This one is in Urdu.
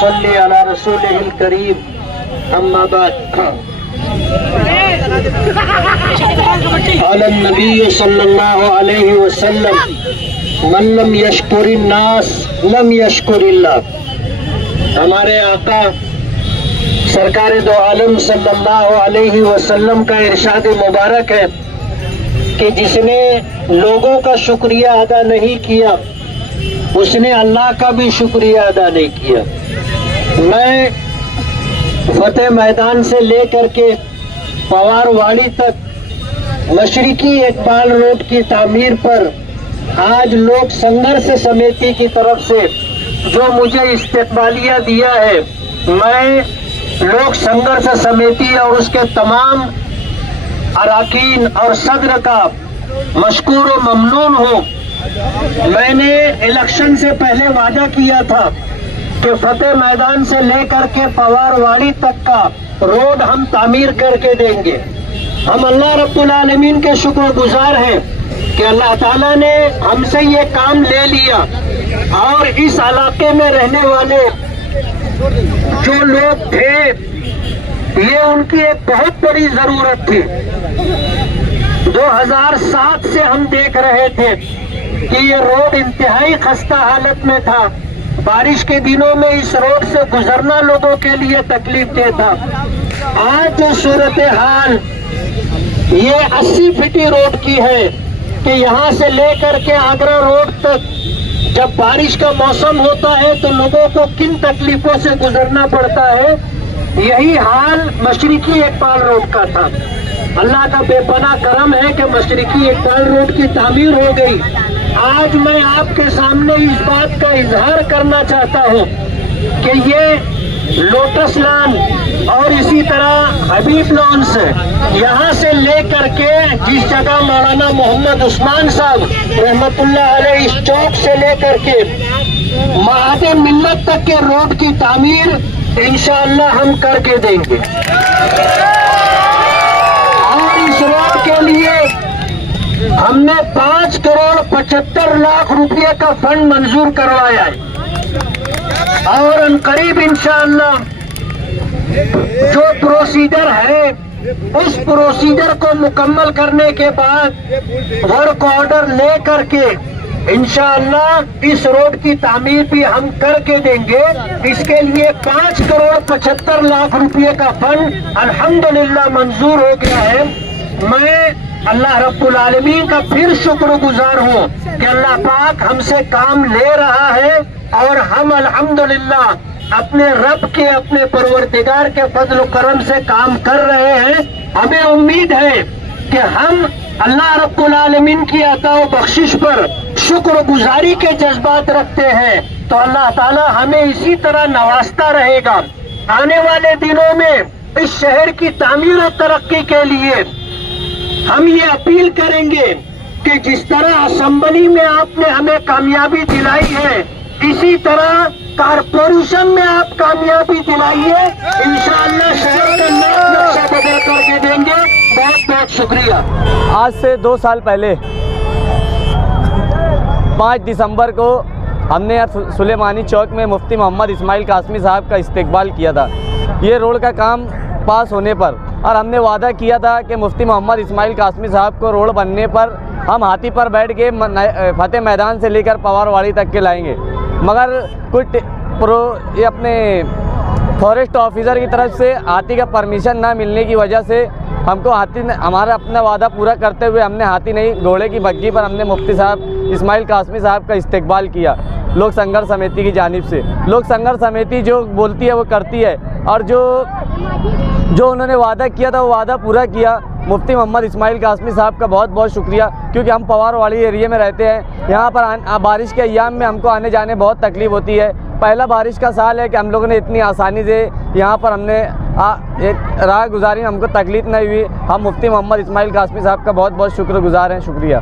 نصلي على رسوله الكريم أما بعد قال النبي صلى الله عليه وسلم من لم يشكر الناس لم يشكر الله. ہمارے آقا سرکار دو عالم صلی اللہ علیہ وسلم کا ارشاد مبارک ہے کہ جس نے لوگوں کا شکریہ ادا نہیں کیا اس نے اللہ کا بھی شکریہ ادا نہیں کیا. میں فتح میدان سے لے کر کے پوار واڑی تک مشرقی اقبال روڈ کی تعمیر پر آج لوک سنگھرش سمیتی کی طرف سے جو مجھے استقبالیہ دیا ہے، میں لوک سنگھرش سمیتی اور اس کے تمام اراکین اور صدر کا مشکور و ممنون ہوں. میں نے الیکشن سے پہلے وعدہ کیا تھا کہ فتح میدان سے لے کر کے پوار واڑی تک کا روڈ ہم تعمیر کر کے دیں گے. ہم اللہ رب العالمین کے شکر گزار ہیں کہ اللہ تعالیٰ نے ہم سے یہ کام لے لیا اور اس علاقے میں رہنے والے جو لوگ تھے یہ ان کی ایک بہت بڑی ضرورت تھی. 2007 سے ہم دیکھ رہے تھے کہ یہ روڈ انتہائی خستہ حالت میں تھا. بارش کے دنوں میں اس روڈ سے گزرنا لوگوں کے لیے تکلیف دہ تھا. آج جو صورتحال یہ 80 فٹی روڈ کی ہے کہ یہاں سے لے کر کے آگرہ روڈ تک جب بارش کا موسم ہوتا ہے تو لوگوں کو کن تکلیفوں سے گزرنا پڑتا ہے، یہی حال مشرقی اقبال روڈ کا تھا. اللہ کا بے پناہ کرم ہے کہ مشرقی اقبال روڈ کی تعمیر ہو گئی. آج میں آپ کے سامنے اس بات کا اظہار کرنا چاہتا ہوں کہ یہ لوٹس لان اور اسی طرح حبیب لانس یہاں سے لے کر کے جس جگہ مولانا محمد عثمان صاحب رحمت اللہ علیہ اس چوک سے لے کر کے معاد ملت تک کے روڈ کی تعمیر انشاءاللہ ہم کر کے دیں گے. اور اس روڈ کے لیے ہم نے 5,75,00,000 روپے کا فنڈ منظور کروایا ہے اور ان قریب انشاءاللہ جو پروسیجر ہے اس پروسیجر کو مکمل کرنے کے بعد ورک آرڈر لے کر کے انشاءاللہ اس روڈ کی تعمیر بھی ہم کر کے دیں گے. اس کے لیے 5,75,00,000 روپے کا فنڈ الحمدللہ منظور ہو گیا ہے. میں اللہ رب العالمین کا پھر شکر گزار ہوں کہ اللہ پاک ہم سے کام لے رہا ہے اور ہم الحمدللہ اپنے رب کے اپنے پروردگار کے فضل و کرم سے کام کر رہے ہیں. ہمیں امید ہے کہ ہم اللہ رب العالمین کی عطا و بخشش پر شکر گزاری کے جذبات رکھتے ہیں تو اللہ تعالی ہمیں اسی طرح نوازتا رہے گا. آنے والے دنوں میں اس شہر کی تعمیر و ترقی کے لیے ہم یہ اپیل کریں گے کہ جس طرح اسمبلی میں آپ نے ہمیں کامیابی دلائی ہے اسی طرح کارپوریشن میں آپ کامیابی دلائیے. انشاءاللہ شہر کا نیا نقشہ بدل کر کے دیں گے. بہت بہت شکریہ. آج سے 2 سال پہلے 5 دسمبر کو ہم نے سلیمانی چوک میں مفتی محمد اسماعیل قاسمی صاحب کا استقبال کیا تھا یہ روڈ کا کام پاس ہونے پر، اور ہم نے وعدہ کیا تھا کہ مفتی محمد اسماعیل قاسمی صاحب کو روڈ بننے پر ہم ہاتھی پر بیٹھ کے فتح میدان سے لے کر پوار واڑی تک کے لائیں گے. مگر کچھ یہ اپنے فارسٹ آفیسر کی طرف سے ہاتھی کا پرمیشن نہ ملنے کی وجہ سے ہم کو ہمارا اپنا وعدہ پورا کرتے ہوئے ہم نے ہاتھی نہیں گھوڑے کی بگھی پر ہم نے مفتی صاحب اسماعیل قاسمی صاحب کا استقبال کیا لوک سنگھرش سمیتی کی جانب سے. لوک سنگھرش سمیتی جو بولتی ہے وہ کرتی ہے اور جو انہوں نے وعدہ کیا تھا وہ وعدہ پورا کیا. مفتی محمد اسماعیل قاسمی صاحب کا بہت بہت شکریہ کیونکہ ہم پوار واڑی ایریے میں رہتے ہیں. یہاں پر بارش کے ایام میں ہم کو آنے جانے بہت تکلیف ہوتی ہے. پہلا بارش کا سال ہے کہ ہم لوگوں نے اتنی آسانی سے یہاں پر ہم نے راہ گزاری ہم کو تکلیف نہیں ہوئی. ہم مفتی محمد اسماعیل قاسمی صاحب کا بہت بہت شکر گزار ہیں. شکریہ.